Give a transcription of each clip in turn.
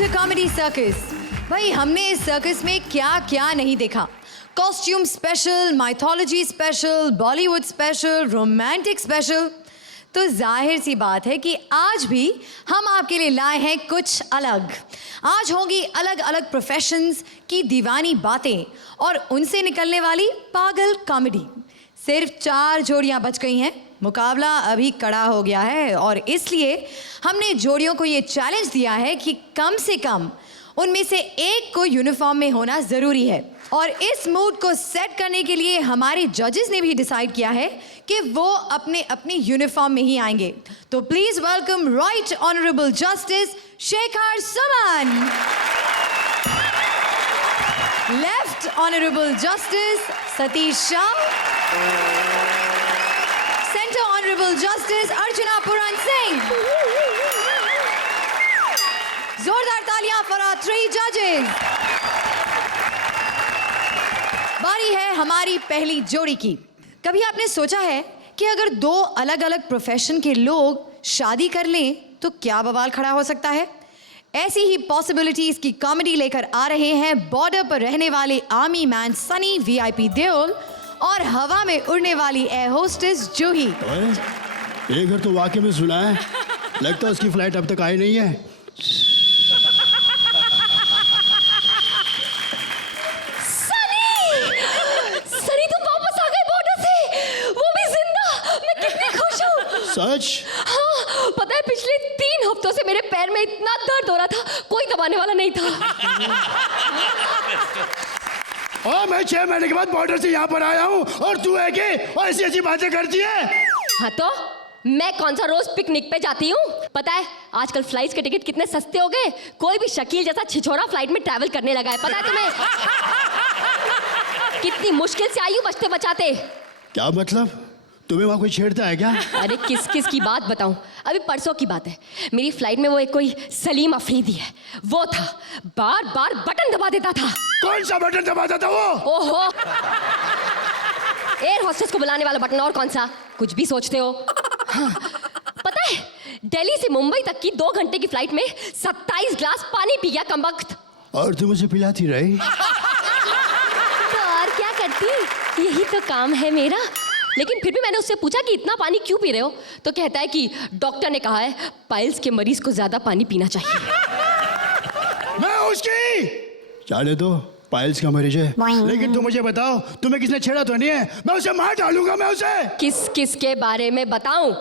To comedy circus. भाई हमने इस सर्कस में क्या क्या नहीं देखा। Costume special, mythology special, Bollywood special, romantic special. तो जाहिर सी बात है कि आज भी हम आपके लिए लाए हैं कुछ अलग। आज होंगी अलग अलग प्रोफेशंस की दीवानी बातें और उनसे निकलने वाली पागल कॉमेडी। सिर्फ 4 जोड़ियां बच गई हैं, मुकाबला अभी कड़ा हो गया है और इसलिए हमने जोड़ियों को ये चैलेंज दिया है कि कम से कम उनमें से एक को यूनिफॉर्म में होना ज़रूरी है। और इस मूड को सेट करने के लिए हमारे जजेस ने भी डिसाइड किया है कि वो अपने अपनी यूनिफॉर्म में ही आएंगे। तो please welcome right honourable justice Shekhar Suman, left honourable justice Satish Shah, centre honourable justice Archana Puran Singh. जोरदार तालियां फॉर आवर 3 जजेस। बारी है हमारी पहली जोड़ी की। कभी आपने सोचा है कि अगर 2 अलग अलग प्रोफेशन के लोग शादी कर लें तो क्या बवाल खड़ा हो सकता है? ऐसी ही पॉसिबिलिटीज की कॉमेडी लेकर आ रहे हैं बॉर्डर पर रहने वाले army man Sunny VIP Deol और हवा में उड़ने वाली एयर होस्टेस जूही। ये घर तो वाकई में सुना है, लगता है उसकी फ्लाइट अब तक आई नहीं है। सच? हाँ, पता है पिछले 3 हफ्तों से मेरे पैर में इतना दर्द हो रहा था, कोई दबाने वाला नहीं था। मैं 6 महीने के बाद बॉर्डर से यहाँ पर आया हूँ और तू है कि ऐसी ऐसी बातें करती है। हाँ तो मैं कौन सा रोज पिकनिक पे जाती हूँ? पता है आजकल फ्लाइट्स के टिकट कितने सस्ते हो गए। कोई भी शकील जैसा छिछोरा फ्लाइट में ट्रैवल करने लगा है। पता है तुम्हें कितनी मुश्किल से आई हूँ बचते बचाते। क्या मतलब? तुम्हें वहाँ कोई छेड़ता है क्या? अरे किस किस की बात बताऊं? अभी परसों की बात है, मेरी फ्लाइट में वो एक कोई सलीम अफरीदी है, वो था बार बार बटन दबा देता था। कौन सा बटन दबाता था वो? ओहो, एयर होस्टेस को बुलाने वाला बटन। और कौन सा? कुछ भी सोचते हो। हाँ, पता है दिल्ली से मुंबई तक की 2 घंटे की फ्लाइट में 27 ग्लास पानी पी गया कमबख्त। और तुम मुझे पिलाती रही? तो और क्या करती, यही तो काम है मेरा। लेकिन फिर भी मैंने उससे पूछा कि इतना पानी क्यों पी रहे हो, तो कहता है कि डॉक्टर ने कहा है पाइल्स के मरीज को ज्यादा पानी पीना चाहिए। मैं उसकी चाले तो पाइल्स का मरीज है, लेकिन तुम मुझे बताओ तुम्हें किसने छेड़ा तो नहीं है? मैं उसे मार डालूंगा। मैं उसे किस किस के बारे में बताऊं?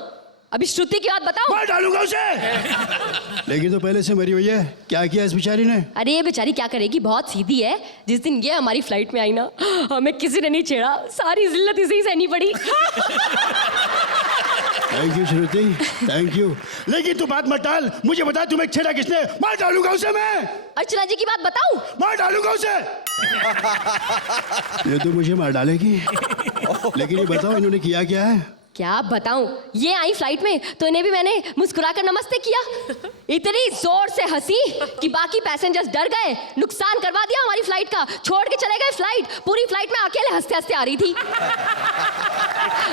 अभी श्रुति की बात बताऊं? मार डालूंगा उसे। लेकिन तो पहले से मरी हुई है, क्या किया इस बेचारी ने? अरे ये बेचारी क्या करेगी, बहुत सीधी है। जिस दिन ये हमारी फ्लाइट में आई ना, हमें किसी ने नहीं छेड़ा, सारी जिल्लत इसे ही सहनी पड़ी। Thank you Shruti, thank you. लेकिन तू बात मत टाल, मुझे बता तुम्हें छेड़ा किसने? मार डालूंगा उसे मैं। अर्चना जी की बात बताऊं? मार डालूंगा उसे। ये तो मुझे मार डालेगी, लेकिन ये बताओ इन्होंने किया क्या है? क्या बताऊं, ये आई फ्लाइट में तो इन्हें भी मैंने मुस्कुराकर नमस्ते किया। इतनी जोर से हंसी कि बाकी पैसेंजर्स डर गए, नुकसान करवा दिया हमारी फ्लाइट का, छोड़ के चले गए फ्लाइट। पूरी फ्लाइट में अकेले हंसते हंसते आ रही थी।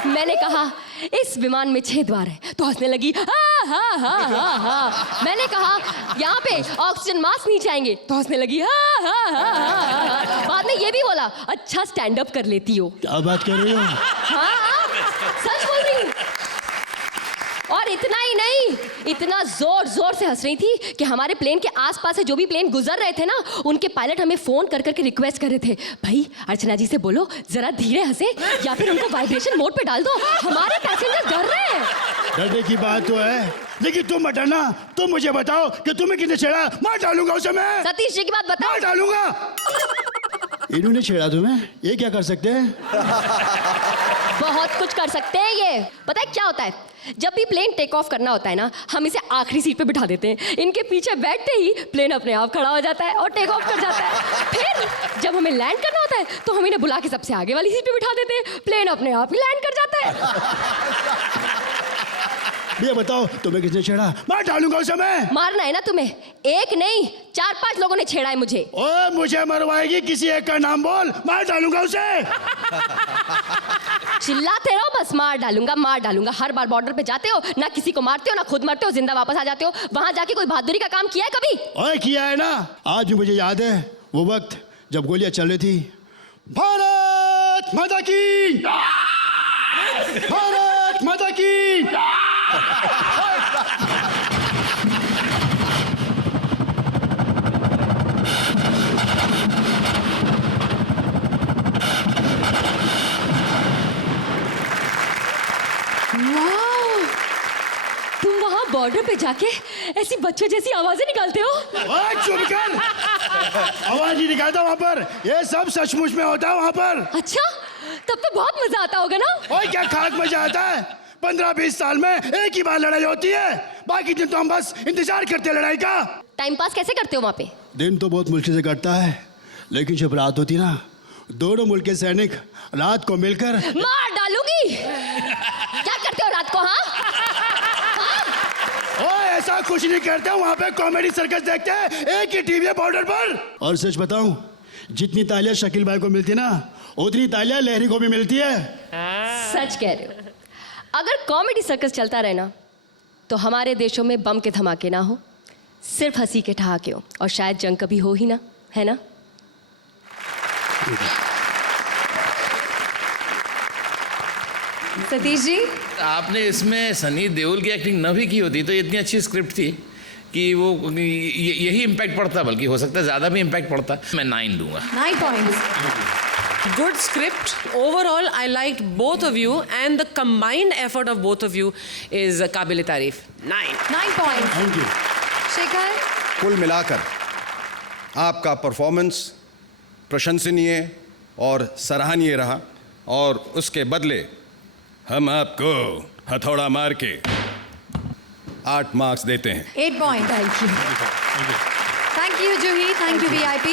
मैंने कहा इस विमान में 6 द्वार है, तो हंसने लगी। हाँ हाँ हाँ हाँ हाँ। मैंने कहा यहाँ पे ऑक्सीजन मास्क नीचे आएंगे, तो हंसने लगी। हाँ हाँ हाँ हाँ। बाद में ये भी बोला अच्छा स्टैंड अप कर लेती हो। क्या बात कर रही हो? हाँ सच बोल रही। और इतना ही नहीं, इतना जोर जोर से हंस रही थी कि हमारे प्लेन के आसपास से जो भी प्लेन गुजर रहे थे ना, उनके पायलट हमें फोन कर करके रिक्वेस्ट कर रहे थे, भाई अर्चना जी से बोलो जरा धीरे हंसे या फिर उनको वाइब्रेशन मोड पे डाल दो, हमारे पैसेंजर डर रहे हैं। डरने की बात तो है, लेकिन तुम मत डरना। तुम मुझे बताओ कि तुम्हें किसने छेड़ा? मार डालूंगा उसे मैं। सतीश जी की बात बताओ। मार डालूंगा। इन्होंने छेड़ा तुम्हें? ये क्या कर सकते हैं? बहुत कुछ कर सकते हैं ये। पता है क्या होता है, जब भी प्लेन टेक ऑफ करना होता है ना, हम इसे आखिरी सीट पे बिठा देते हैं। इनके पीछे बैठते ही प्लेन अपने आप खड़ा हो जाता है और टेक ऑफ कर जाता है। फिर जब हमें लैंड करना होता है तो हम इन्हें बुला के सबसे आगे वाली सीट पे बिठा देते हैं, प्लेन अपने आप ही लैंड कर जाता है। ये बताओ तुम्हें किसने छेड़ा? मार डालूंगा उसे मैं। मारना है ना तुम्हें? एक नहीं 4-5 लोगों ने छेड़ा है मुझे। ओए मुझे मरवाएगी? किसी एक का नाम बोल, मार डालूंगा उसे। चिल्लाते रहो, बस मार डालूंगा। हर बार बॉर्डर पे जाते हो, ना किसी को मारते हो, ना खुद मरते हो, जिंदा वापस आ जाते हो। वहां जाके कोई बहादुरी का काम किया है कभी? ओए किया है ना। आज भी मुझे याद है वो वक्त जब गोलियां चल रही थी। भारत माता की, भारत माता की। तुम वहां बॉर्डर पे जाके ऐसी बच्चों जैसी आवाजें निकालते हो? ओए चुप कर, आवाज नहीं निकालता वहां पर। ये सब सचमुच में होता है वहां पर। अच्छा, तब तो बहुत मजा आता होगा ना? ओए क्या खाक मजा आता है। 15-20 साल में एक ही बार लड़ाई होती है, बाकी दिन तो हम बस इंतजार करते हैं लड़ाई का। टाइम पास कैसे करते हो वहां पे? दिन तो बहुत मुश्किल से कटता है, लेकिन जब रात होती ना, दोनों मुल्क के सैनिक रात को मिलकर मार डालूंगी। क्या करते हो रात को? हाँ, ओए ऐसा कुछ नहीं करते, वहाँ पे कॉमेडी सर्कस देखते हैं एक ही टीवी है बॉर्डर पर। और सच बताऊं, जितनी तालियां शकील भाई को मिलती ना, उतनी तालियां लहरी को भी मिलती है। सच कह रहे हो। अगर कॉमेडी सर्कस चलता रहे ना, तो हमारे देशों में बम के धमाके ना हो, सिर्फ हंसी के ठहाके हो, और शायद जंग कभी हो ही ना, है ना? सतीश जी, आपने इसमें सनी देओल की एक्टिंग न भी की होती तो इतनी अच्छी स्क्रिप्ट थी कि वो यही इम्पैक्ट पड़ता, बल्कि हो सकता है ज़्यादा भी इम्पैक्ट पड़ता। मैं 9 दूंगा। 9 points. Good script. Overall, I liked both of you, and the combined effort of both of you is काबिल तारीफ. 9. 9 points. Thank you. शेखर, कुल मिलाकर आपका परफॉर्मेंस प्रशंसनीय और सराहनीय रहा, और उसके बदले हम आपको हथौड़ा मार के 8 मार्क्स देते हैं। 8 points. Thank you, Juhi. Thank you, VIP.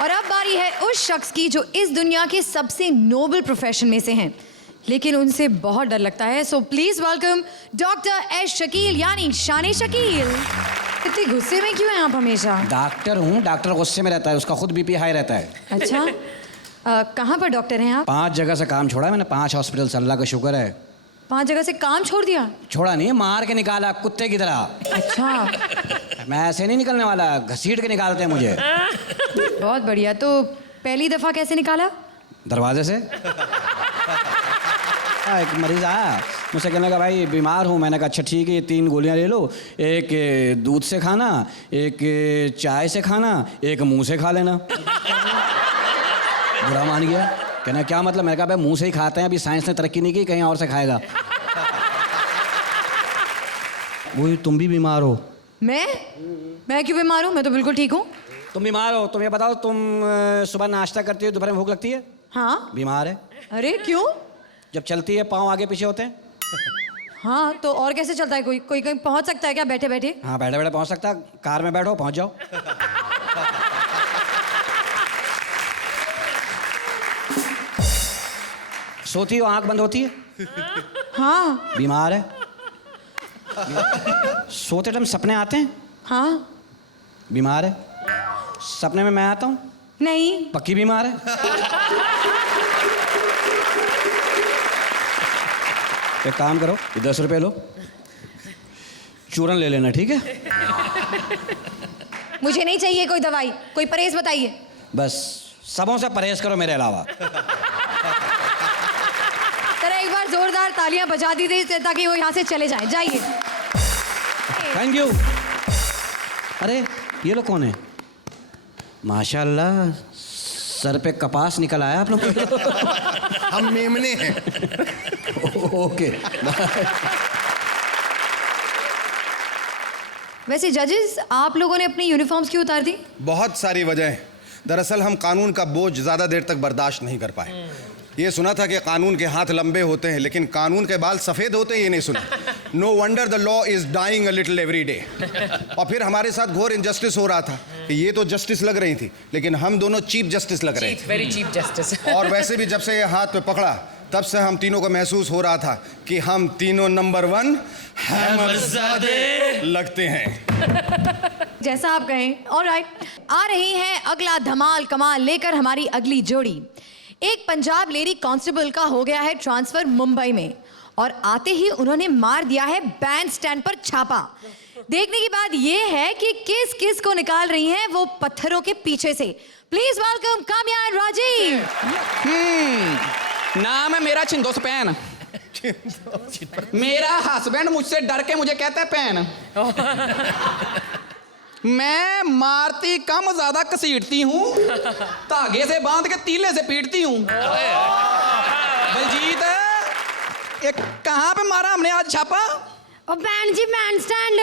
और अब बारी है उस शख्स की जो इस दुनिया के सबसे नोबल प्रोफेशन में से हैं, लेकिन उनसे बहुत डर लगता है। So please welcome doctor S Shakeel, यानी शान शकील। इतने गुस्से में क्यों हैं आप हमेशा? डॉक्टर हूँ, डॉक्टर गुस्से में रहता है, उसका खुद बीपी हाई रहता है। अच्छा, कहाँ पर डॉक्टर हैं आप? 5 जगह से काम छोड़ा है मैंने, 5 हॉस्पिटल से, अल्लाह का शुक्र है। 5 जगह से काम छोड़ दिया? छोड़ा नहीं, मार के निकाला कुत्ते की तरह। अच्छा, मैं ऐसे नहीं निकलने वाला, घसीट के निकालते हैं मुझे। बहुत बढ़िया। तो पहली दफा कैसे निकाला? दरवाजे से। एक मरीज आया, मुझसे कहने का भाई बीमार हूँ। मैंने कहा अच्छा ठीक है, ये 3 गोलियाँ ले लो, एक दूध से खाना, एक चाय से खाना, एक मुंह से खा लेना। बुरा मान गया, कहना क्या मतलब? मैंने कहा भाई मुंह से ही खाते हैं, अभी साइंस ने तरक्की नहीं की, कहीं और से खाएगा। वो तुम भी बीमार हो। मैं क्यों बीमार हूँ? मैं तो बिल्कुल ठीक हूँ। तुम बीमार हो, तुम ये बताओ, तुम सुबह नाश्ता करती हो, दोपहर में भूख लगती है? हाँ। बीमार है। अरे क्यों? जब चलती है पाँव आगे पीछे होते हैं। हाँ, तो और कैसे चलता है? कोई कहीं पहुँच सकता है क्या बैठे बैठे? हाँ, बैठे बैठे पहुँच सकता है। कार में बैठो, पहुँच जाओ। सोती हो, आंख बंद होती है? हाँ। बीमार है। सोते टाइम सपने आते हैं? हाँ। बीमार है। सपने में मैं आता हूँ? नहीं। पक्की बीमार है। एक काम करो, ये 10 रुपए लो, चूरन ले लेना, ठीक है? मुझे नहीं चाहिए कोई दवाई, कोई परहेज बताइए। बस सबों से परहेज करो मेरे अलावा। जरा एक बार जोरदार तालियां बजा दीजिए ताकि वो यहाँ से चले जाएं। जाइए। Thank you. अरे ये लोग कौन है? माशाल्लाह, सर पे कपास निकल आया आप लोग। हम मेमने हैं। ओके। वैसे जजेस, आप लोगों ने अपनी यूनिफॉर्म्स क्यों उतार दी? बहुत सारी वजह हैं। दरअसल हम कानून का बोझ ज़्यादा देर तक बर्दाश्त नहीं कर पाए। ये सुना था कि कानून के हाथ लंबे होते हैं, लेकिन कानून के बाल सफ़ेद होते हैं ये नहीं सुना। No wonder the law is dying a little every day. और फिर हमारे साथ घोर इनजस्टिस हो रहा था कि ये तो जस्टिस लग रही थी, लेकिन हम दोनों चीफ जस्टिस लग रहे थे। Very cheap justice. और वैसे भी जब से ये हाथ पे पकड़ा, तब से हम तीनों को महसूस हो रहा था कि हम तीनों नंबर 1 हैमरज़ादे लगते हैं। जैसा आप कहें। ऑलराइट, आ रही है अगला धमाल कमाल लेकर हमारी अगली जोड़ी। एक पंजाब लेडी कांस्टेबल का हो गया है ट्रांसफर मुंबई में और आते ही उन्होंने मार दिया है बैंड स्टैंड पर छापा। देखने की बात यह है कि किस किस को निकाल रही हैं वो पत्थरों के पीछे से। Please welcome Kamya and Rajiv. नाम है मेरा छिंदो स्पैन। मेरा हस्बैंड मुझसे डर के मुझे कहता है पैन। मैं मारती कम ज्यादा घसीटती हूँ, धागे से बांध के तीले से पीटती हूँ। बलजीत, ये कहाँ पे मारा हमने आज छापा? और बैंड जी बैंड स्टैंड।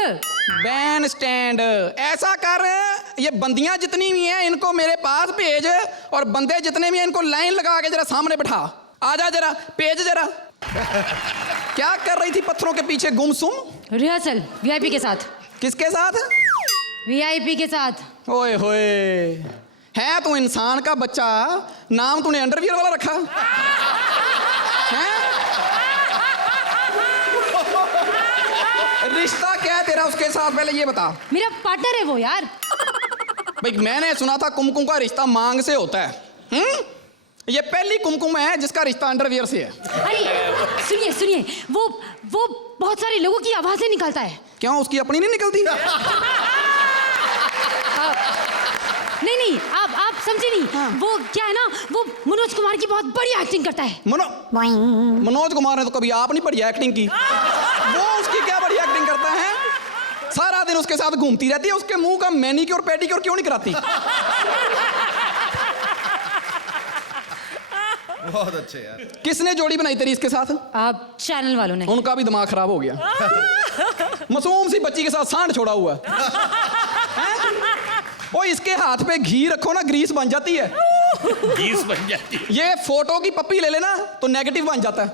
Band stand. ऐसा कर, ये बंदियां जितनी भी हैं इनको मेरे पास भेज और बंदे जितने भी हैं इनको लाइन लगा के जरा सामने बैठा। आजा जरा, पेज जरा। क्या कर रही थी पत्थरों के पीछे गुमसुम? रिहर्सल वीआईपी के साथ। किसके साथ? वीआईपी के साथ। ओए होए, है तू इंसान का बच्चा, नाम तूने अंडरवियर वाला रखा है? रिश्ता क्या है तेरा उसके साथ, पहले ये बता। मेरा पार्टनर है वो यार। भाई मैंने सुना था कुमकुम का रिश्ता मांग से होता है। ये पहली कुमकुम है जिसका रिश्ता अंडरवियर से है। अरे सुनिए सुनिए, वो बहुत सारे लोगों की आवाजें निकालता है। क्यों, उसकी अपनी नहीं निकलती? नहीं आप समझे नहीं। हाँ। वो क्या है ना, वो मनोज कुमार की बहुत बड़ी एक्टिंग करता है। मनोज कुमार ने तो कभी आप नहीं पढ़ी एक्टिंग की। वो उसकी क्या बड़ी एक्टिंग करता है? सारा दिन उसके साथ घूमती रहती है, उसके मुंह का मैनिक्योर पेडिक्योर क्यों नहीं कराती? बहुत अच्छे यार। किसने जोड़ी बनाई तेरी इसके साथ? आप चैनल वालों ने। उनका भी दिमाग खराब हो गया। मासूम सी बच्ची के साथ सांड छोड़ा हुआ है। ओ, इसके हाथ पे घी रखो ना, ग्रीस बन जाती है। गीस बन जाती है। ये फोटो की पप्पी ले लेना तो नेगेटिव बन जाता है।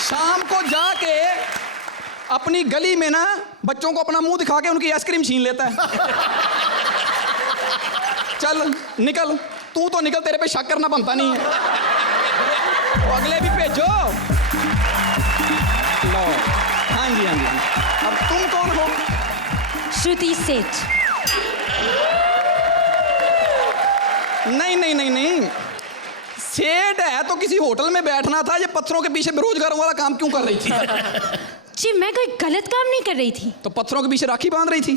शाम को जाके अपनी गली में ना बच्चों को अपना मुंह दिखा के उनकी आइसक्रीम छीन लेता है। चल निकल, तू तो निकल, तेरे पे शक करना बनता नहीं है। तो अगले भी भेजो। लो, हाँ जी हाँ जी। अब तुम कौन हो? श्रुति सेठ। नहीं, सेठ है तो किसी होटल में बैठना था। ये पत्थरों के पीछे बेरोजगारों वाला काम क्यों कर रही थी? जी मैं कोई गलत काम नहीं कर रही थी। तो पत्थरों के पीछे राखी बांध रही थी।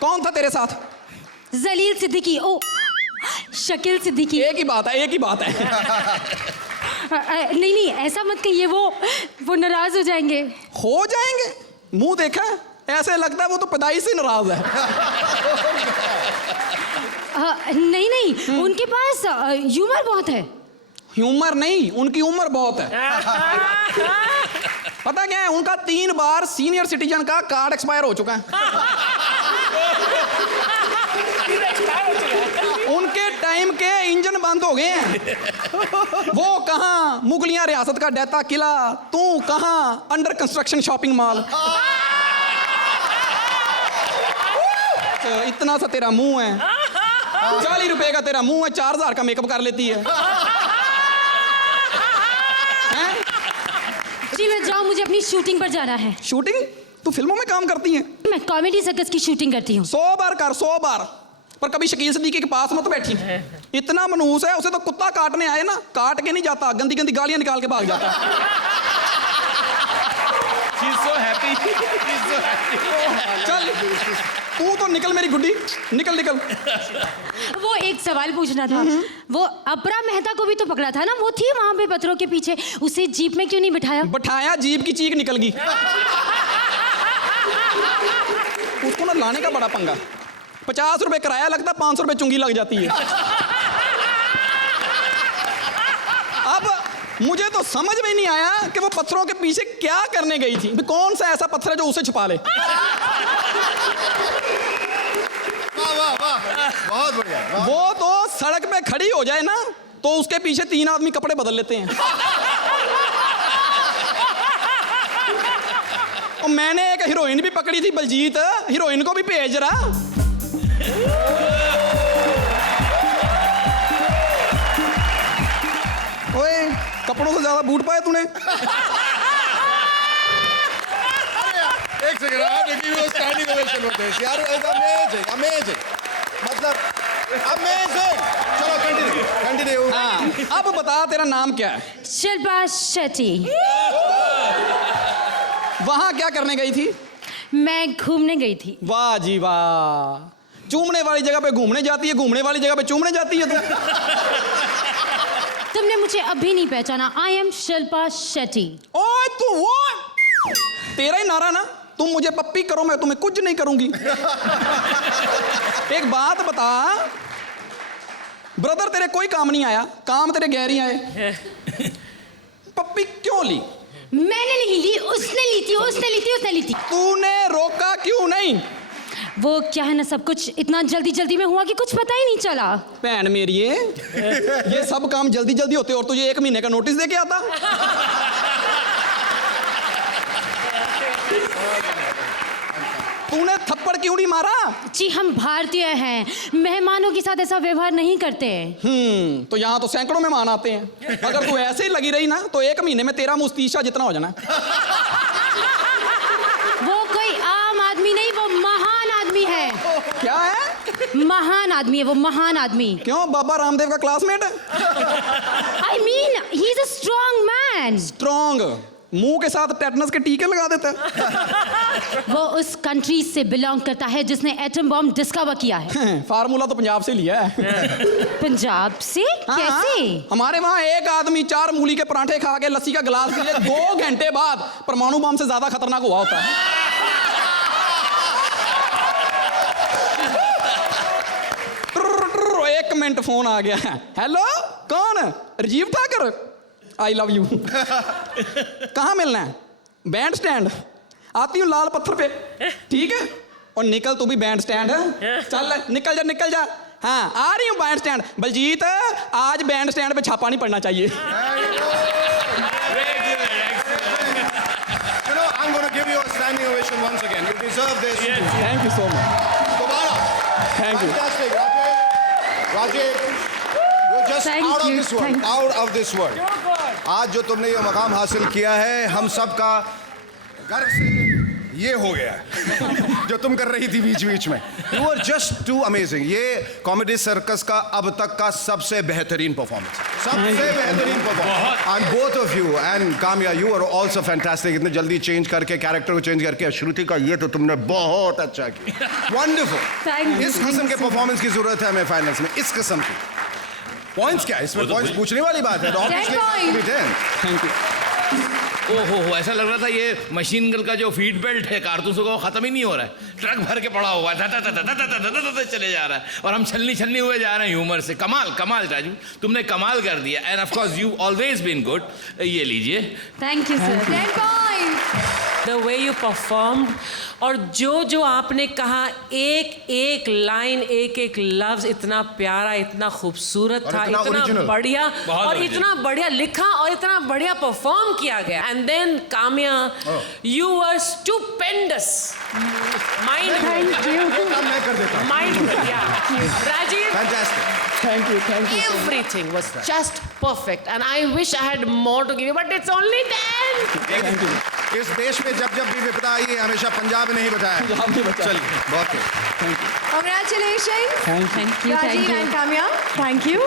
कौन था तेरे साथ? जलील सिद्दीकी। ओ शकील सिद्दीकी। एक ही बात है। नहीं ऐसा मत कहिए, वो नाराज हो जाएंगे। हो जाएंगे? मुंह देखा, ऐसे लगता है वो तो पैदाइश से नाराज है। नहीं उनके पास ह्यूमर बहुत है। ह्यूमर नहीं, उनकी उम्र बहुत है। पता क्या है, उनका 3 बार सीनियर सिटीजन का कार्ड एक्सपायर हो चुका है। उनके टाइम के इंजन बंद हो गए हैं। वो कहाँ मुगलियां रियासत का डेता किला, तू कहाँ अंडर कंस्ट्रक्शन शॉपिंग मॉल। इतना सा तेरा मुंह है, 40 रुपए का तेरा मुंह है, 4000 का मेकअप कर लेती है। जी मैं जाऊँ, मुझे अपनी शूटिंग पर जाना है। शूटिंग? तू फिल्मों में काम करती है? मैं कॉमेडी सर्कस की शूटिंग करती हूँ। 100 बार कर, 100 बार, पर कभी शकील सिद्दीकी के पास मत बैठी। इतना मनहूस है, उसे तो कुत्ता काटने आए ना, काट के नहीं जाता, गंदी गंदी गालियां निकाल के भाग जाता। She's so happy. She's so happy. चल तू तो निकल मेरी गुड्डी, निकल। वो एक सवाल पूछना था। वो अपरा मेहता को भी तो पकड़ा था ना, वो थी वहां पे पत्थरों के पीछे, उसे जीप में क्यों नहीं बिठाया? बैठाया, जीप की चीख निकल गई। उसको ना लाने का बड़ा पंगा। 50 रुपए किराया लगता, 500 रुपए चुंगी लग जाती है। अब मुझे तो समझ में नहीं आया कि वो पत्थरों के पीछे क्या करने गई थी। कौन सा ऐसा पत्थर है जो उसे छुपा ले? वाह, बहुत बढ़िया। वो तो सड़क पे खड़ी हो जाए ना तो उसके पीछे 3 आदमी कपड़े बदल लेते हैं। और मैंने एक हीरोइन भी पकड़ी थी, बलजीत, हीरोइन को भी भेज रहा। ओए, कपड़ों से ज्यादा बूट पाए तूने। एक सेकंड, आप देखिए वो स्टैंडिंग ओवेशन होते हैं यार। अमेजिंग। मतलब अमेजिंग। चलो कंटिन्यू। हाँ, अब बता तेरा नाम क्या है? शिल्पा शेट्टी। वहां क्या करने गई थी? मैं घूमने गई थी। वाह जी वाह, चूमने वाली जगह पे घूमने जाती है, घूमने वाली जगह पे चूमने जाती है तू। तुमने मुझे अभी नहीं पहचाना। I am Shilpa Shetty. ओए तू वो तेरा ही नारा ना, तुम मुझे पप्पी करो मैं तुम्हें कुछ नहीं करूंगी। एक बात बता ब्रदर, तेरे कोई काम नहीं आया, काम तेरे गैर ही आए। पप्पी क्यों ली? मैंने नहीं ली, उसने ली थी, उसने ली थी, उसने ली थी। तूने रोका क्यों नहीं? वो क्या है ना, सब कुछ इतना जल्दी जल्दी में हुआ कि कुछ पता ही नहीं चला। बहन मेरी ये सब काम जल्दी जल्दी होते और तुझे 1 महीने का नोटिस दे के आता। तूने थप्पड़ क्यों नहीं मारा? जी हम भारतीय हैं, मेहमानों के साथ ऐसा व्यवहार नहीं करते। तो यहाँ तो सैकड़ों मेहमान आते हैं। अगर तू ऐसे ही लगी रही ना तो 1 महीने में तेरा मुस्तीशा जितना हो जाना। वो कोई आम आदमी नहीं, वो महान आदमी है। क्या है? महान आदमी है वो, महान आदमी। क्यों, बाबा रामदेव का classmate? I mean he is a strong man. Strong? मुंह के साथ टेटनस के टीके लगा देता है। वो उस कंट्री से बिलोंग करता है जिसने एटम बॉम्ब डिस्कवर किया है। फार्मूला तो पंजाब से लिया है। पंजाब से? हाँ, कैसे? हमारे वहाँ एक आदमी 4 मूली के पराठे खा के लस्सी का गिलास पी ले 2 घंटे बाद परमाणु बम से ज्यादा खतरनाक हुआ होता है। 1 मिनट फोन आ गया। हेलो, कौन? Rajiv Thakar. I love you. कहाँ मिलना है? Band stand. आती हूँ लाल पत्थर पे, ठीक है? और निकल तू भी बैंड स्टैंड है। चल निकल जा, निकल जा। हाँ आ रही हूँ बैंड स्टैंड। बलजीत, आज बैंड स्टैंड पे छापा नहीं पड़ना चाहिए। You know, I'm going to give you a standing ovation once again. You deserve this. Thank you so much. दोबारा। Thank you. Fantastic, Rajesh. You're just Thank out of you, this world. thank you. Out of this world. आज जो तुमने ये मकाम हासिल किया है, हम सब का गर्व से ये हो गया है। जो तुम कर रही थी बीच बीच में, You were just too amazing. ये कॉमेडी सर्कस का अब तक का सबसे बेहतरीन परफॉर्मेंस, सबसे बेहतरीन performance. And both of you and Kamya, you are also fantastic. इतने जल्दी चेंज करके कैरेक्टर को चेंज करके श्रुति का ये तो तुमने बहुत अच्छा किया। Wonderful. इस किस्म के परफॉर्मेंस की जरूरत है हमें फाइनल्स में, इस किस्म की। पॉइंट्स क्या है इसमें? पॉइंट्स पूछने वाली बात है। 10 points. Thank you. ओहो हो, ऐसा लग रहा था ये मशीन गन का जो फीड बेल्ट है कारतूसों का, वो खत्म ही नहीं हो रहा है। ट्रक भर के पड़ा हुआ है, चले जा रहा है और हम छलनी छलनी हुए जा रहे हैं ह्यूमर से। कमाल कमाल राजू, तुमने कमाल कर दिया। And of course you always been good. ये लीजिए। Thank you sir. 10 points. The way you performed और जो आपने कहा, एक एक लाइन, एक एक लफ्ज इतना प्यारा, इतना खूबसूरत था, इतना इतना original. बढ़िया बहुत और original. इतना बढ़िया लिखा और इतना बढ़िया परफॉर्म किया गया। And then Kamya, you were stupendous. Mind thank you. काम मैं कर देता हूँ। Mind Rajiv, Fantastic. Thank you, thank you. everything was just perfect and I wish I had more to give you but it's only 10. इस देश में जब जब भी विपदा आई है, हमेशा पंजाब ने ही बताया। पंजाब ने बताया। चलिए, बहुत खूब। Congratulations. Thank you. Rajiv and Kamya, thank you.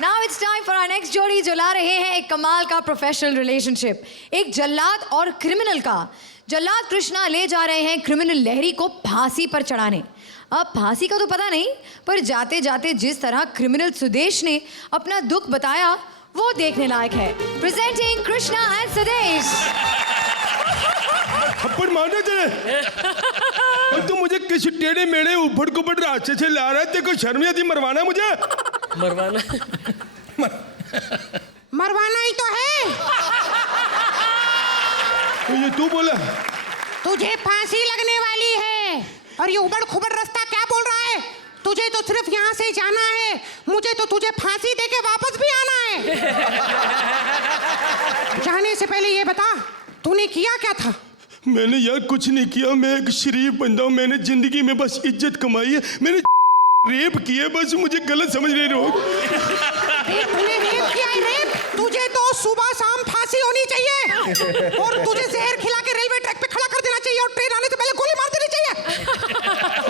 Now it's time for our next जोड़ी जो ला रहे हैं एक कमाल का प्रोफेशनल रिलेशनशिप, एक जल्लाद और क्रिमिनल का। जल्लाद कृष्णा ले जा रहे हैं क्रिमिनल लहरी को फांसी पर चढ़ाने। अब फांसी का तो पता नहीं, पर जाते जाते जिस तरह क्रिमिनल सुदेश ने अपना दुख बताया वो देखने लायक है। Presenting Krishna and Sudesh. थप्पड़ मारना तेरे। और तू मुझे किस टेढ़े मेढ़े उबड़ कुबड़ रास्ते से ला रहा है? तेरे को शर्म नहीं आती मरवाना मुझे? मरवाना मरवाना ही तो है। तो ये तू बोला? तुझे फांसी लगने वाली है और ये उबड़ खुबड़ रास्ता क्या बोल रहा है? तुझे तो सिर्फ यहाँ से जाना है, मुझे तो तुझे फांसी देके वापस भी आना है। जाने से पहले ये बता, तूने किया क्या था? मैंने यार कुछ नहीं किया, मैं एक शरीफ बंदा हूँ। मैंने जिंदगी में बस इज्जत कमाई है। मैंने रेप किया, बस मुझे गलत समझ रहे लोग। तूने रेप किया है? रेप? तुझे तो सुबह शाम फांसी होनी चाहिए और तुझे जहर खिला के रेलवे ट्रैक पे खड़ा कर देना चाहिए और ट्रेन आने से पहले गोली मार देनी चाहिए।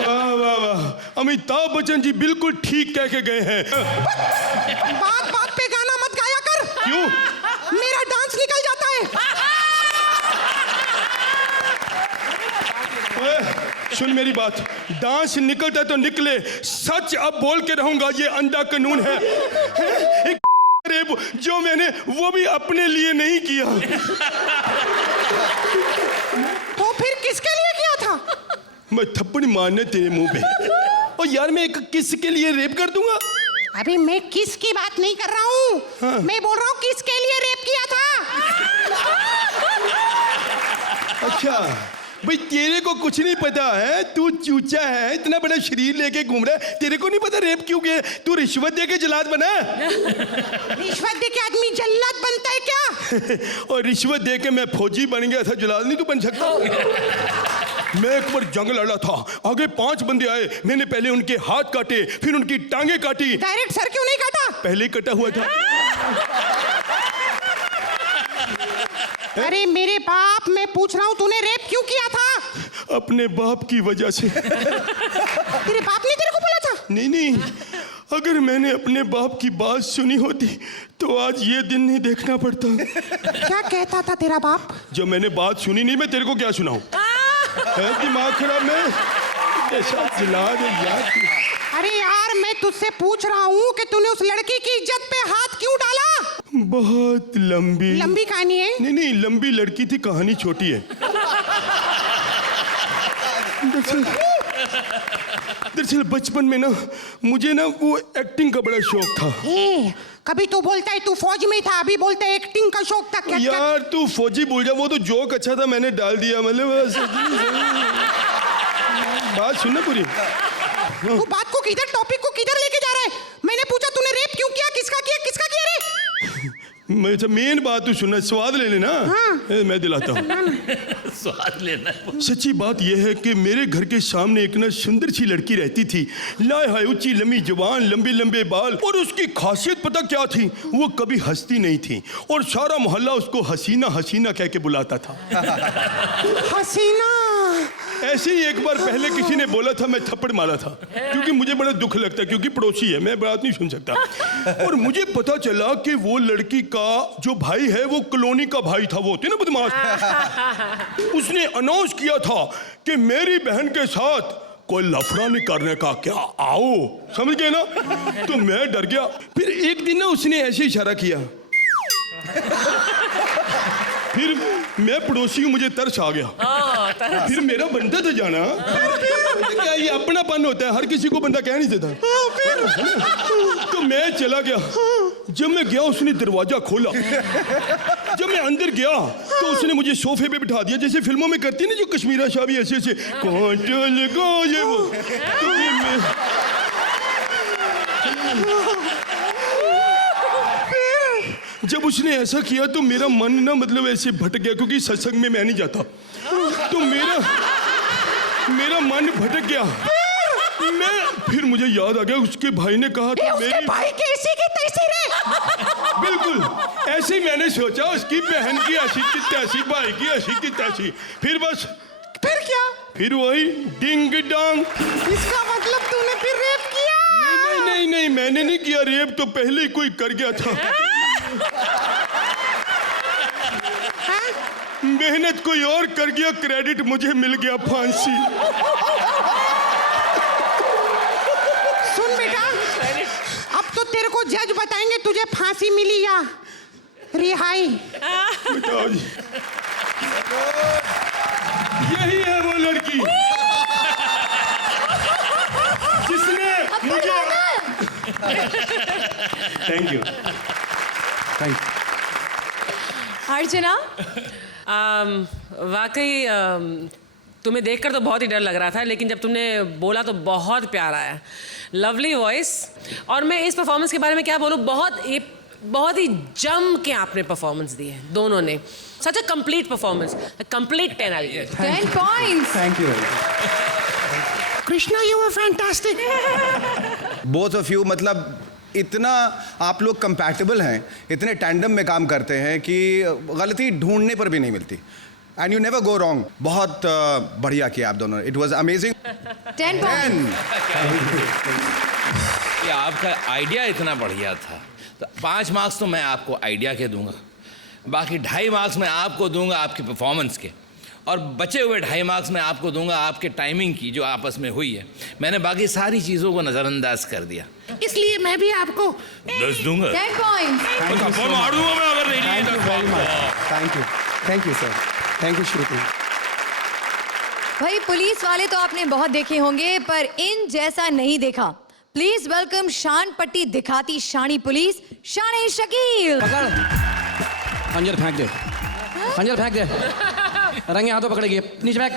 वाह वाह वाह, हमें अमिताभ बच्चन जी बिल्कुल ठीक कह के गए हैं। बात बात पे गाना मत गाया कर। क्यों? मेरा डांस निकल जाता है। ओए, सुन मेरी बात, डांस निकलता तो निकले, सच अब बोल के रहूंगा, ये अंधा कानून है। एक रेप जो मैंने वो भी अपने लिए नहीं किया। तो फिर किसके लिए किया था? मैं थप्पड़ मारने तेरे मुंह पे। और यार मैं एक किस के लिए रेप कर दूंगा? अभी मैं किस की बात नहीं कर रहा हूँ। हाँ। मैं बोल रहा हूँ किसके लिए रेप किया था। अच्छा भाई, तेरे को कुछ नहीं पता है, तू चूचा है, इतना बड़ा शरीर लेके घूम रहा है, तेरे को नहीं पता रेप क्यों किया? तू रिश्वत दे के जल्लाद बना। रिश्वत दे के आदमी जल्लाद बनता है क्या? और रिश्वत दे के मैं फौजी बन गया था, जल्लाद नहीं तू बन सकता। मैं एक बार जंग लड़ा था, आगे 5 बंदे आए, मैंने पहले उनके हाथ काटे, फिर उनकी टांगे काटी। डायरेक्ट सर क्यों नहीं काटा? पहले ही कटा हुआ था। अरे मेरे बाप, मैं पूछ रहा हूँ तूने रेप क्यों किया था? अपने बाप की वजह से। तेरे बाप ने तेरे को बोला था? नहीं, अगर मैंने अपने बाप की बात सुनी होती तो आज ये दिन नहीं देखना पड़ता। क्या कहता था तेरा बाप? जब मैंने बात सुनी नहीं, मैं तेरे को क्या सुनाऊं? है दिमाग खराब में ऐसा जिला दे यार। अरे यार, मैं तुझसे पूछ रहा हूँ कि तूने उस लड़की की इज्जत पे हाथ क्यों डाला? बहुत लंबी कहानी है। नहीं, लंबी लड़की थी, कहानी छोटी है। दरअसल बचपन में ना मुझे ना वो एक्टिंग का बड़ा शौक था। कभी तू बोलता है तू फौज में था, अभी बोलता है एक्टिंग का शौक था। क्या यार तू फौजी बोल जा, वो तो जोक अच्छा था, मैंने डाल दिया। मतलब बात सुनना पूरी। तू बात को किधर, टॉपिक को किधर लेके जा रहा है? मैंने पूछा तूने रेप क्यों किया, किसका किया रे? मेन बात तू सुनना, स्वाद ले लेना। हाँ। मैं दिलाता हूँ। स्वाद लेना। सच्ची बात यह है कि मेरे घर के सामने एक ना सुंदर सी लड़की रहती थी। लाए हाय, ऊंची लंबी जुबान, लंबे लंबे बाल, और उसकी खासियत पता क्या थी? वो कभी हंसती नहीं थी और सारा मोहल्ला उसको हसीना हसीना कह के बुलाता था। हसीना। ऐसे ही एक बार पहले किसी ने बोला था, मैं थप्पड़ मारा था, क्योंकि मुझे बड़ा दुख लगता है, क्योंकि पड़ोसी है, मैं बात नहीं सुन सकता। और मुझे पता चला कि वो लड़की का जो भाई है वो कॉलोनी का भाई था, वो होते ना बदमाश। उसने अनाउंस किया था कि मेरी बहन के साथ कोई लफड़ा नहीं करने का, क्या आओ, समझ गए ना? तो मैं डर गया। फिर एक दिन ना उसने ऐसे इशारा किया, फिर मैं पड़ोसी हूँ, मुझे तरस आ गया। फिर मेरा बनता था जाना। क्या ये अपनापन होता है, हर किसी को बंदा कह नहीं देता। तो मैं चला गया। जब मैं गया उसने दरवाजा खोला। जब मैं अंदर गया तो उसने मुझे सोफे पे बिठा दिया, जैसे फिल्मों में करती है ना जो कश्मीरा शाह भी ऐसे ऐसे कांटा लगा ये वो। तो ये मैं जब उसने ऐसा किया तो मेरा मन ना मतलब ऐसे भटक गया, क्योंकि सत्संग में मैं नहीं जाता। तो मेरा मन भटक गया। फिर मुझे याद आ गया, उसके भाई ने कहा था उसके भाई कैसी की तैसी रे। बिल्कुल ऐसे ही मैंने सोचा, उसकी बहन की ऐसी की तैसी, भाई की ऐसी की तैसी। फिर बस फिर क्या? फिर वही डिंग डांग। इसका मतलब तूने फिर रेप किया? नहीं, मैंने नहीं किया रेप, तो पहले ही कोई कर गया था। मेहनत कोई और कर गया, क्रेडिट मुझे मिल गया, फांसी। सुन बेटा, अब तो तेरे को जज बताएंगे तुझे फांसी मिली या रिहाई। बताओ जी, यही है वो लड़की जिसने मुझे। Thank you. अर्चना, वाकई तुम्हें देखकर तो बहुत ही डर लग रहा था, लेकिन जब तुमने बोला तो बहुत प्यार आया। Lovely voice. और मैं इस परफॉर्मेंस के बारे में क्या बोलूँ, बहुत ही जम के आपने परफॉर्मेंस दी है दोनों ने। Such a complete performance, complete 10 out of 10। 10 points. Thank you Krishna, you were fantastic. Both of you, मतलब इतना आप लोग कंपैटिबल हैं, इतने टैंडम में काम करते हैं कि गलती ढूंढने पर भी नहीं मिलती। And you never go wrong. बहुत बढ़िया किया आप दोनों, इट वॉज अमेजिंग। 10 पॉइंट। ये आपका आइडिया इतना बढ़िया था, तो 5 मार्क्स तो मैं आपको आइडिया के दूंगा, बाकी 2.5 मार्क्स मैं आपको दूंगा आपकी परफॉर्मेंस के, और बचे हुए 2.5 मार्क्स मैं आपको दूंगा आपके टाइमिंग की जो आपस में हुई है। मैंने बाकी सारी चीज़ों को नज़रअंदाज कर दिया, इसलिए मैं भी आपको 10 दूंगा। 10 पॉइंट। थप्पड़ मार दूंगा मैं अगर नहीं लिए 10 marks. Thank you sir, thank you Shruti. भाई पुलिस वाले तो आपने बहुत देखे होंगे, पर इन जैसा नहीं देखा। प्लीज वेलकम शान पट्टी दिखाती शानी पुलिस, शान शकील। पकड़, खंजर फेंक दे, खंजर फेंक दे, रंगे हाथों पकड़ेगी, नीचे फेंक।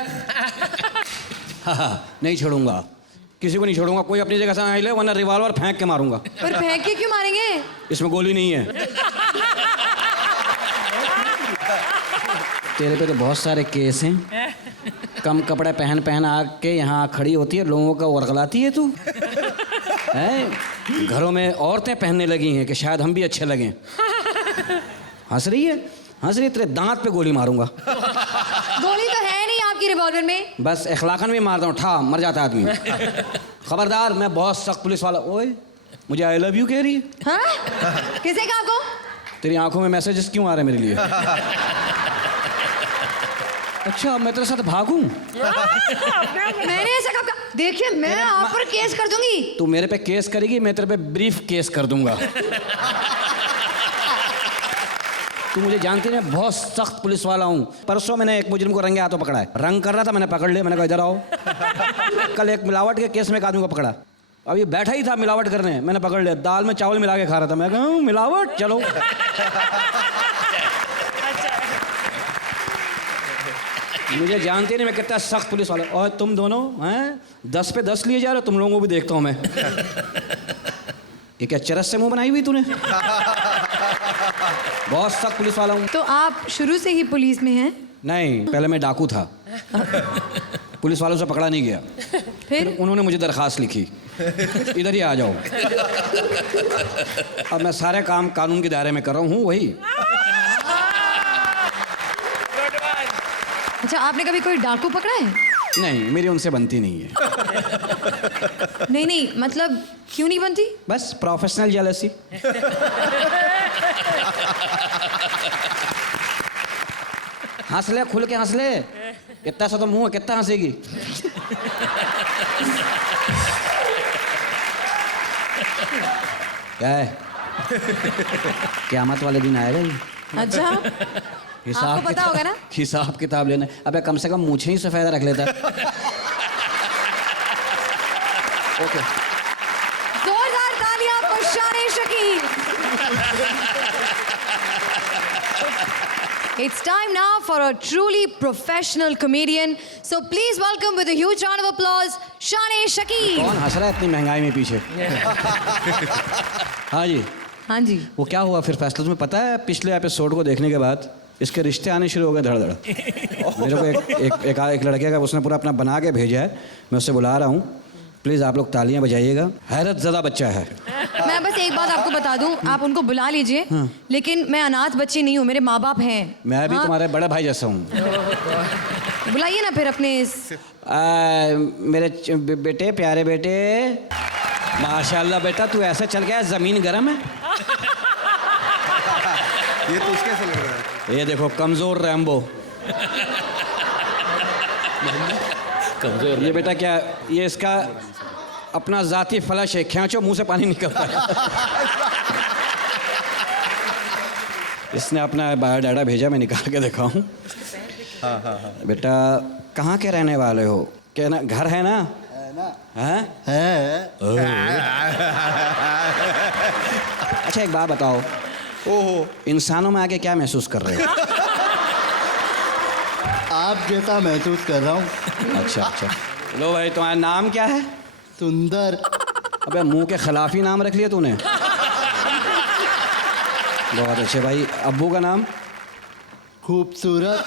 नहीं छोड़ूंगा, किसी को नहीं छोड़ूंगा, कोई अपनी जगह से आ ले, वरना रिवॉल्वर फेंक के मारूंगा। पर फेंक के क्यों मारेंगे? इसमें गोली नहीं है। तेरे पे तो बहुत सारे केस हैं, कम कपड़े पहन पहन आके यहाँ खड़ी होती है, लोगों का वर्गलाती है तू है। घरों में औरतें पहनने लगी हैं कि शायद हम भी अच्छे लगें। हंस रही है, हंस रही है, तेरे दांत पे गोली मारूंगा। गोली तो है नहीं आपकी रिवॉल्वर में। बस इखलाकन भी मारता हूँ, ठा मर जाता आदमी। खबरदार, मैं बहुत सख्त पुलिस वाला। ओए, मुझे आई लव यू कह रही है। हाँ? किसे कहा आपको? तेरी आंखों में मैसेजेस क्यों आ रहे हैं मेरे लिए? अच्छा, मैं तेरे साथ भागूं? मैंने ऐसा कब कहा? देखिए, मैं आप पर केस कर दूंगी। तू मेरे पे केस करेगी, मैं तेरे पे ब्रीफ केस कर दूंगा। तू मुझे जानती है, मैं बहुत सख्त पुलिस वाला हूँ। परसों मैंने एक मुजरिम को रंगे हाथों पकड़ा है, रंग कर रहा था, मैंने पकड़ लिया, मैंने कहा इधर आओ। कल एक मिलावट के केस में एक आदमी को पकड़ा, अब ये बैठा ही था मिलावट करने, मैंने पकड़ लिया, दाल में चावल मिला के खा रहा था। मैं कहा मिलावट, चलो। मुझे जानते नहीं मैं कितना सख्त पुलिस वाला। और तुम दोनों हैं 10 पे 10 लिए जा रहे हो, तुम लोगों को भी देखता हूँ मैं। ये क्या चरस से मुंह बनाई हुई तूने? बहुत सख्त पुलिस वाला हूँ। तो आप शुरू से ही पुलिस में हैं? नहीं, पहले मैं डाकू था, पुलिस वालों से पकड़ा नहीं गया, फिर उन्होंने मुझे दरखास्त लिखी, इधर ही आ जाओ। अब मैं सारे काम कानून के दायरे में कर रहा हूँ, वही। अच्छा, आपने कभी कोई डाकू पकड़ा है? नहीं, मेरी उनसे बनती नहीं है। नहीं, मतलब क्यों नहीं बनती? बस प्रोफेशनल जेलसी। हंस ले, खुल के हंस ले, कितना सा तो मुंह है, कितना हंसेगी? क्या है? क़यामत वाले दिन आएगा ये। अच्छा, आपको पता होगा ना? हिसाब किताब लेना। अबे कम से कम मुझे ही सफेद रख लेता। ओके, जोरदार तालियां पर शान Shakeel. It's time now for a truly professional comedian. So please welcome with a huge round of applause, Shane Shakeel. कौन हंस रहा है इतनी महंगाई में पीछे? हाँ जी, हाँ जी। वो क्या हुआ फिर फैसला तुम्हें पता है? पिछले एपिसोड को देखने के बाद इसके रिश्ते आने शुरू हो गए धड़ धड़। मेरे को एक लड़के का उसने पूरा अपना बना के भेजा है, मैं उससे बुला रहा हूँ, प्लीज़ आप लोग तालियां बजाइएगा। हैरत ज़दा बच्चा है। मैं बस एक बात आपको बता दूं, आप उनको बुला लीजिए, लेकिन मैं अनाथ बच्ची नहीं हूँ, मेरे माँ बाप हैं। मैं भी हाँ? तुम्हारे बड़े भाई जैसा हूँ। बुलाइए ना फिर अपने मेरे बेटे, प्यारे बेटे, माशाल्लाह बेटा, तू ऐसे चल गया, ज़मीन गर्म है। ये तो उसके से लग रहा है। ये देखो कमज़ोर रैम्बो। ये बेटा क्या, ये इसका अपना ज़ाती फ्लश है, खींचो मुंह से पानी निकलता है। इसने अपना बायोडाटा भेजा, मैं निकाल के देखा हूँ। बेटा कहाँ के रहने वाले हो? क्या ना घर है ना? हैं? अच्छा एक बात बताओ, ओहो, इंसानों में आके क्या महसूस कर रहे हो? आप जैसा महसूस कर रहा हूँ। अच्छा अच्छा, लो भाई, तुम्हारा नाम क्या है? सुंदर। अबे मुंह के खिलाफ ही नाम रख लिया तूने। बहुत अच्छे भाई। अब्बू का नाम? खूबसूरत।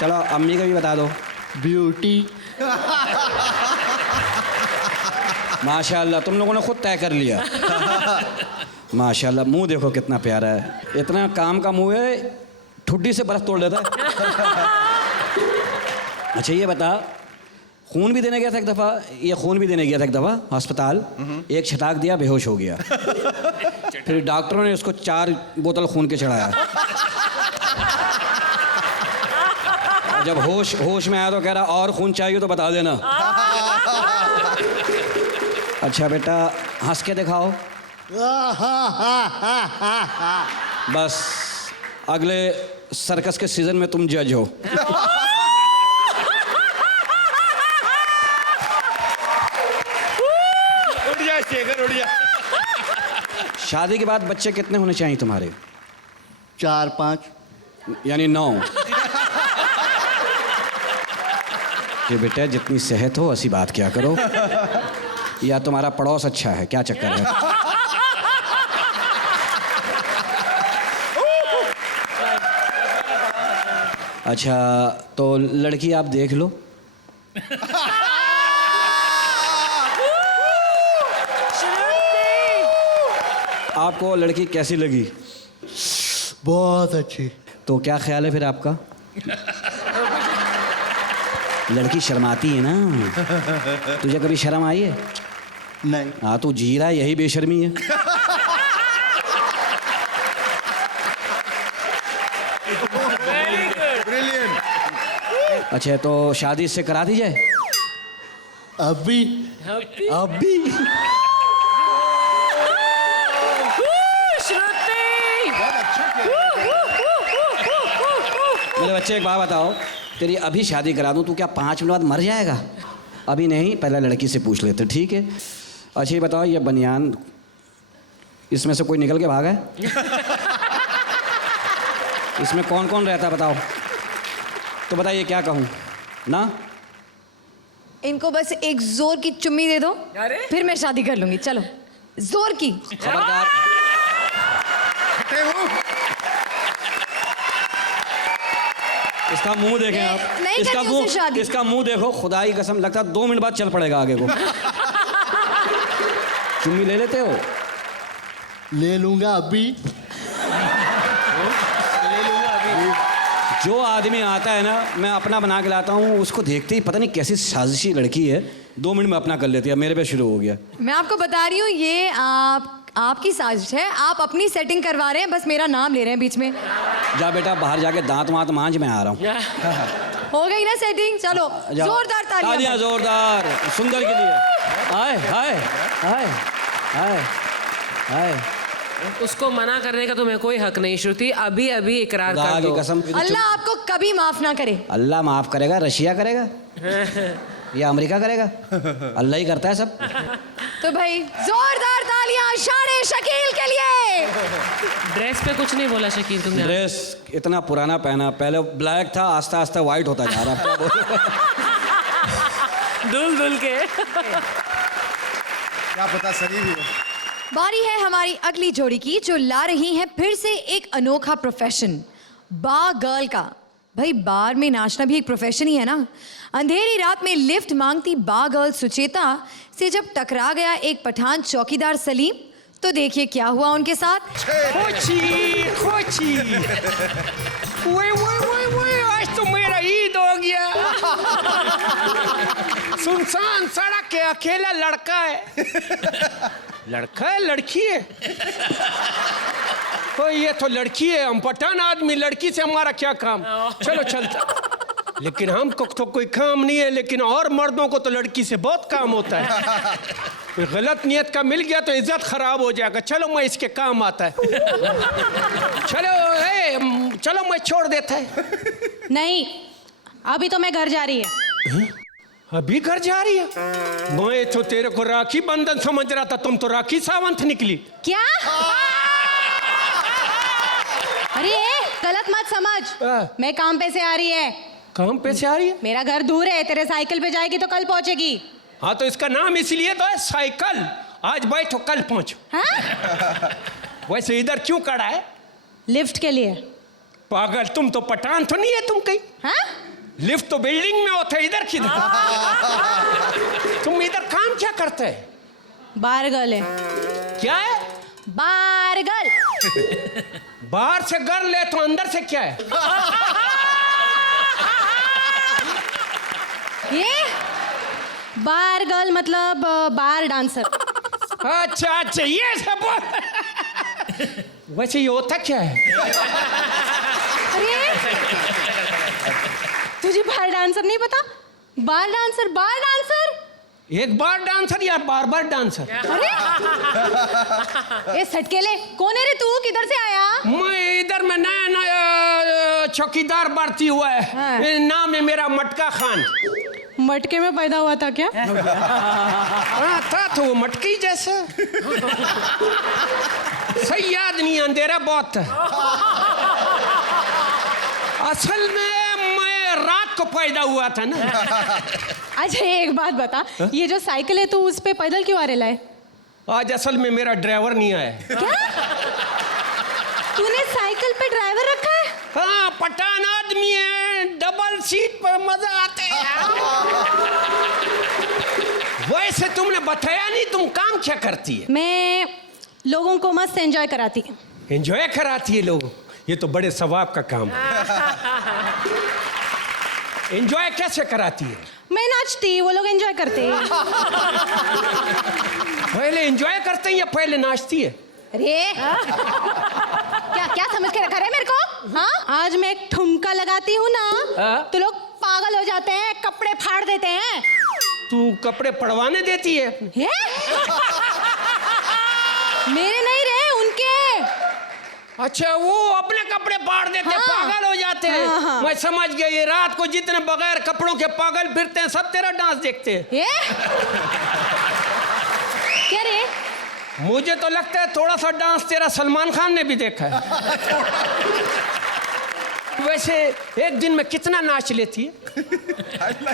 चलो अम्मी का भी बता दो। ब्यूटी। माशाल्लाह, तुम लोगों ने खुद तय कर लिया। माशाल्लाह, मुंह देखो कितना प्यारा है, इतना काम का मुंह है, ठुड्डी से बर्फ तोड़ देता है। अच्छा ये बता, खून भी देने गया था एक दफ़ा, ये खून भी देने गया था एक दफ़ा अस्पताल। एक छटाक दिया, बेहोश हो गया। फिर डॉक्टरों ने उसको 4 बोतल खून के चढ़ाया। और जब होश में आया तो कह रहा और खून चाहिए तो बता देना। अच्छा बेटा हंस के दिखाओ। बस अगले सर्कस के सीजन में तुम जज हो। उड़ जा शेखर, उड़ जा। शादी के बाद बच्चे कितने होने चाहिए तुम्हारे? 4-5। यानी 9। ये बेटा जितनी सेहत हो ऐसी बात क्या करो। या तुम्हारा पड़ोस अच्छा है, क्या चक्कर है? अच्छा तो लड़की आप देख लो। आपको लड़की कैसी लगी? बहुत अच्छी। तो क्या ख्याल है फिर आपका? लड़की शर्माती है ना। तुझे कभी शर्म आई है? नहीं। हाँ तू जी रहा है, यही बेशर्मी है। अच्छा तो शादी इससे करा दी जाए? अभी अभी? मेरे बच्चे एक बात बताओ, तेरी अभी शादी करा दूं, तू क्या 5 मिनट बाद मर जाएगा? अभी नहीं, पहले लड़की से पूछ लेते, ठीक है? अच्छा ये बताओ, ये बनियान इसमें से कोई निकल के भागा है? इसमें कौन कौन रहता है बताओ? तो बताइए क्या कहूँ ना? इनको बस एक जोर की चुम्मी दे दो, फिर मैं शादी कर लूंगी। चलो जोर की। खबरदार। इसका मुंह देखें आप। नहीं इसका करनी उससे शादी। मुंह, इसका मुंह देखो, खुदा की कसम लगता है 2 मिनट बाद चल पड़ेगा आगे को। चुम्मी ले लेते हो? ले लूंगा अभी। जो आदमी आता है ना, मैं अपना बना के लाता हूँ, उसको देखते ही पता नहीं कैसी साजिशी लड़की है, 2 मिनट में अपना कर लेती है। मेरे पे शुरू हो गया। मैं आपको बता रही हूँ ये आपकी साजिश है। आप अपनी सेटिंग करवा रहे हैं, बस मेरा नाम ले रहे हैं बीच में। जा बेटा बाहर जाके दांत वांत मांझ, मैं आ रहा हूँ। हो गई ना सेटिंग? चलो जोरदार तालियां। जोरदार सुंदर के लिए। हाय हाय हाय हाय हाय। उसको मना करने का तुम्हें कोई हक नहीं श्रुति। अभी अभी इकरार खुदा कर की दो। कसम। अल्लाह आपको कभी माफ ना करे। अल्लाह माफ करेगा? रशिया करेगा या अमेरिका करेगा? अल्लाह ही करता है सब। तो भाई जोरदार तालियां शान शकील के लिए। ड्रेस पे कुछ नहीं बोला शकील तुमने? ड्रेस इतना पुराना पहना, पहले ब्लैक था, आस्ता आस्ता वाइट होता जा रहा है। धुल धुल के। क्या पता सही भी हो। बारी है हमारी अगली जोड़ी की, जो ला रही है फिर से एक अनोखा प्रोफेशन, बार गर्ल का। भाई बार में नाचना भी एक प्रोफेशन ही है ना। अंधेरी रात में लिफ्ट मांगती बार गर्ल सुचेता से जब टकरा गया एक पठान चौकीदार सलीम, तो देखिए क्या हुआ उनके साथ। खोची खोची, वो आज तो मेरा ईद हो गया। सुनसान सड़क के अकेला लड़का है। लड़का है लड़की है? ओ ये तो लड़की है, हम पठान आदमी, लड़की से हमारा क्या काम? चलो चलता। लेकिन हमको तो कोई काम नहीं है, लेकिन और मर्दों को तो लड़की से बहुत काम होता है। कोई गलत नियत का मिल गया तो इज्जत खराब हो जाएगा। चलो मैं इसके काम आता है। चलो चलो मैं छोड़ देता है। नहीं अभी तो मैं घर जा रही है। अभी घर जा रही है? मैं तो तेरे को राखी बंधन समझ रहा था, तुम तो राखी सावंत निकली। क्या? अरे गलत मत समझ, मैं काम पे से आ रही है। काम पे से आ रही है? मेरा घर दूर है, तेरे साइकिल पे जाएगी तो कल पहुंचेगी। हाँ तो इसका नाम इसलिए तो है साइकिल। आज बैठो कल पहुंचो। हाँ? वैसे इधर क्यों खड़ा है? लिफ्ट के लिए। पागल, तुम तो पठान तो नहीं है तुम कहीं? हाँ? लिफ्ट तो बिल्डिंग में होता है, इधर किधर? तुम इधर काम क्या करते है? बार गर्ल है। क्या है? बार गर्ल। बाहर से गर्ल है तो अंदर से क्या है? ये बार गर्ल मतलब बार डांसर। अच्छा अच्छा, ये सब वैसे ये होता क्या है? अरे तुझे बार डांसर नहीं पता? बार डांसर, बार डांसर। एक बार डांसर या बार बार डांसर? अरे ये सटकेले कौन है रे तू? किधर से आया? मैं इधर में नया नया चौकीदार भर्ती हुआ है। हाँ। नाम है मेरा मटका खान। मटके में पैदा हुआ था क्या? हाँ था तो वो मटकी जैसा। सही याद नहीं, अंधेरा बहुत था। असल में मैं रात को पैदा हुआ था ना। अच्छा एक बात बता, ये जो साइकिल है तू उस पे पैदल क्यों आ रहा है? आज असल में मेरा ड्राइवर नहीं आया। क्या? तूने साइकिल पे ड्राइवर रखा है? हाँ, पठान आदमी है, डबल सीट पर मजा आते है। वैसे तुमने बताया नहीं, तुम काम क्या करती है? मैं लोगों को मस्त एंजॉय कराती। एंजॉय कराती है लोगों? ये तो बड़े सवाब का काम है। एंजॉय कैसे कराती है? मैं नाचती, वो लोग एंजॉय करते हैं। पहले एंजॉय करते हैं या पहले नाचती है? अरे क्या क्या समझ के रखा है मेरे को? हाँ, आज मैं एक ठुमका लगाती हूँ ना तो लोग पागल हो जाते हैं, कपड़े फाड़ देते हैं। तू कपड़े पड़वाने देती है? मेरे नहीं रहे, उनके। अच्छा, वो अपने कपड़े फाड़ देते हैं, पागल हो जाते हैं। हाँ। मैं समझ गया, ये रात को जितने बगैर कपड़ों के पागल फिरते हैं सब तेरा डांस देखते हैं। क्या रे? मुझे तो लगता है थोड़ा सा डांस तेरा सलमान खान ने भी देखा है। वैसे एक दिन में कितना नाच लेती है?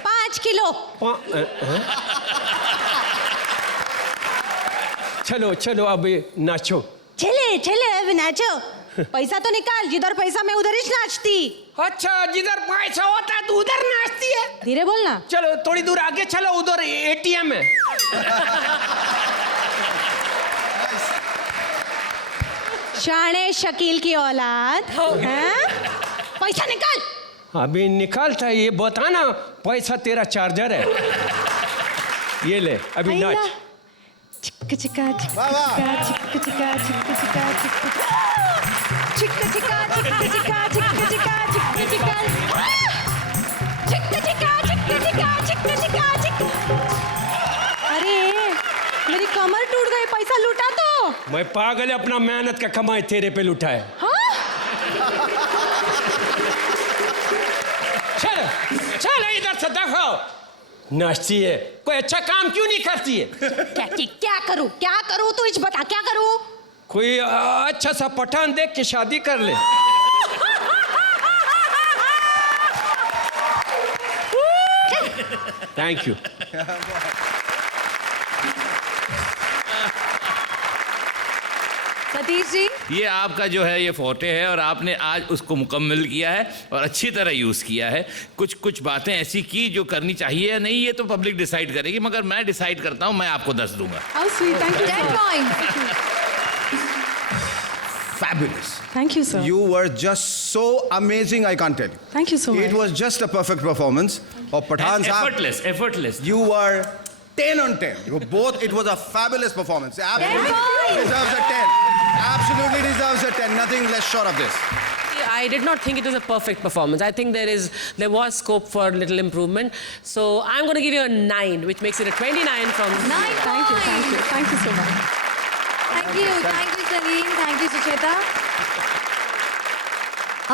5 किलो। चलो चलो अब नाचो। चले चले अब नाचो। पैसा तो निकाल, जिधर पैसा मैं उधर ही नाचती। अच्छा, जिधर पैसा होता है तू उधर नाचती है? धीरे बोलना। चलो थोड़ी दूर आगे चलो, उधर एटीएम है। शाने शकील की औलाद। हाँ? पैसा निकाल। अभी निकालता है, ये बताना पैसा तेरा चार्जर है। ये ले अभी नाच। चिक्का चिक्का चिक्का चिक्का चिक्का चिक्का चिक्का चिक्का चिक्का चिक्का चिक्का चिक्का चिक्का चिक्का चिक्का चिक्का चिक्का चिक्का। अरे मेरी कमर टूट गई, पैसा लूटा तो। मैं पागल है, अपना मेहनत का कमाई तेरे पे लुटा है। हाँ? चल चल इधर से देखो, नाचती है, कोई अच्छा काम क्यों नहीं करती है? क्या करूं, क्या करूं? तू इस बता, क्या करूं? कोई अच्छा सा पठान देख के शादी कर ले। Thank you. सतीश जी, ये आपका जो है ये फोटे है और आपने आज उसको मुकम्मल किया है और अच्छी तरह यूज़ किया है। कुछ कुछ बातें ऐसी की जो करनी चाहिए या नहीं, ये तो पब्लिक डिसाइड करेगी, मगर मैं डिसाइड करता हूँ, मैं आपको 10 दूंगा। How sweet, thank you. 10 points. Fabulous. Thank you, sir. You were just so amazing, I can't tell you. Thank you so much. It was just a perfect performance of Pathan Sahab. Effortless. You were 10 on 10. You were both. It was a fabulous performance. Absolutely 10 points. deserves a 10. Absolutely deserves a 10. Nothing less short of this. I did not think it was a perfect performance. I think there was scope for little improvement. So I'm going to give you a 9, which makes it a 29 from 9 Thank you, thank you, thank you so much. Thank you Salim, thank you Sucheta.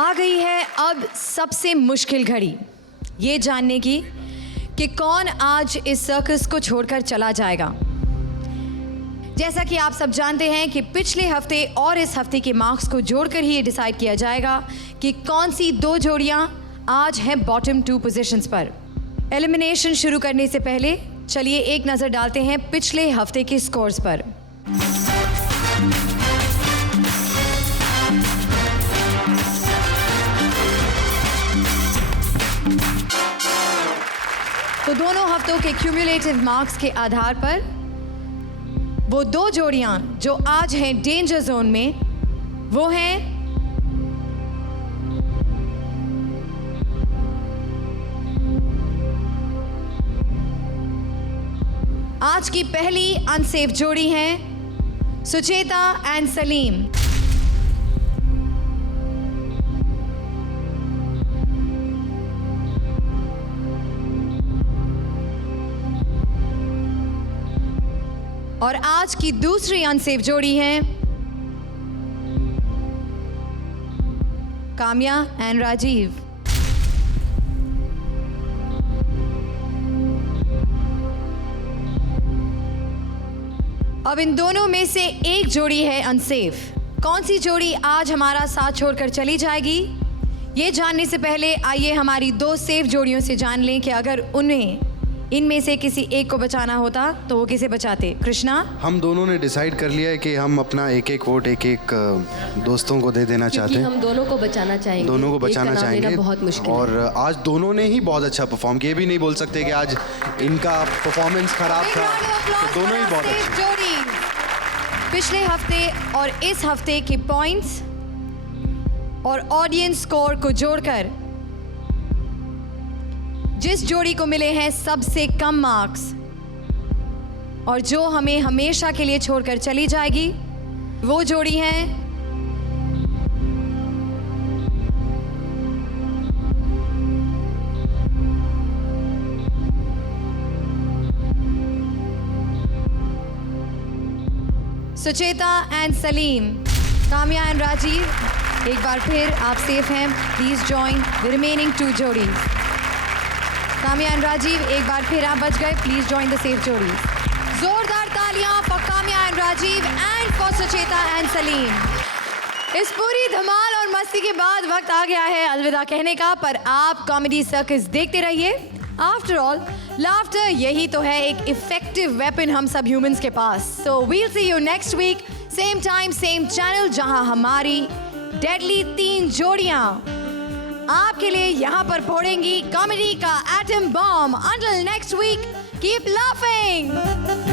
आ गई है अब सबसे मुश्किल घड़ी, ये जानने की कि कौन आज इस सर्कस को छोड़कर चला जाएगा। जैसा कि आप सब जानते हैं कि पिछले हफ्ते और इस हफ्ते के मार्क्स को जोड़कर ही ये डिसाइड किया जाएगा कि कौन सी 2 जोड़ियां आज हैं बॉटम 2 पोजीशंस पर। एलिमिनेशन शुरू करने से पहले चलिए एक नज़र डालते हैं पिछले हफ्ते के स्कोर्स पर। तो दोनों हफ्तों के क्यूमुलेटिव मार्क्स के आधार पर वो 2 जोड़ियां जो आज हैं डेंजर जोन में, वो हैं आज की पहली अनसेफ जोड़ी है सुचेता एंड सलीम। और आज की दूसरी अनसेफ जोड़ी है काम्या एंड राजीव। अब इन दोनों में से एक जोड़ी है अनसेफ। कौन सी जोड़ी आज हमारा साथ छोड़कर चली जाएगी, ये जानने से पहले आइए हमारी दो सेफ जोड़ियों से जान लें कि अगर उन्हें इनमें से किसी एक को बचाना होता तो वो किसे बचाते। कृष्णा, हम दोनों ने डिसाइड कर लिया है कि हम अपना एक एक वोट एक एक दोस्तों को दे देना चाहते हैं। हम दोनों को बचाना चाहेंगे। दोनों को बचाना चाहेंगे बहुत मुश्किल और आज दोनों ने ही बहुत अच्छा परफॉर्म किया। ये भी नहीं बोल सकते कि आज इनका परफॉर्मेंस खराब था, तो दोनों ही बहुत अच्छे। जोड़ी पिछले हफ्ते और इस हफ्ते के पॉइंट्स और ऑडियंस स्कोर को जोड़कर जिस जोड़ी को मिले हैं सबसे कम मार्क्स और जो हमें हमेशा के लिए छोड़कर चली जाएगी, वो जोड़ी है सुचेता एंड सलीम। काम्या एंड राजीव, एक बार फिर आप सेफ हैं। Please join the remaining two जोड़ीज। काम्या एंड राजीव, एक बार फिर आप बच गए। प्लीज जॉइन द सेफ जोड़ी। जोरदार तालियां for Kamya and Rajiv and for Sucheta and Salim. इस पूरी धमाल और मस्ती के बाद वक्त आ गया है अलविदा कहने का, पर आप कॉमेडी सर्कस देखते रहिए। आफ्टर ऑल लाफ्टर यही तो है एक इफेक्टिव वेपन हम सब ह्यूमंस के पास। So we'll see you next week, same time same channel, जहां हमारी डेडली 3 जोड़ियां आपके लिए यहाँ पर फोड़ेंगी कॉमेडी का atom bomb. Until next week, keep laughing.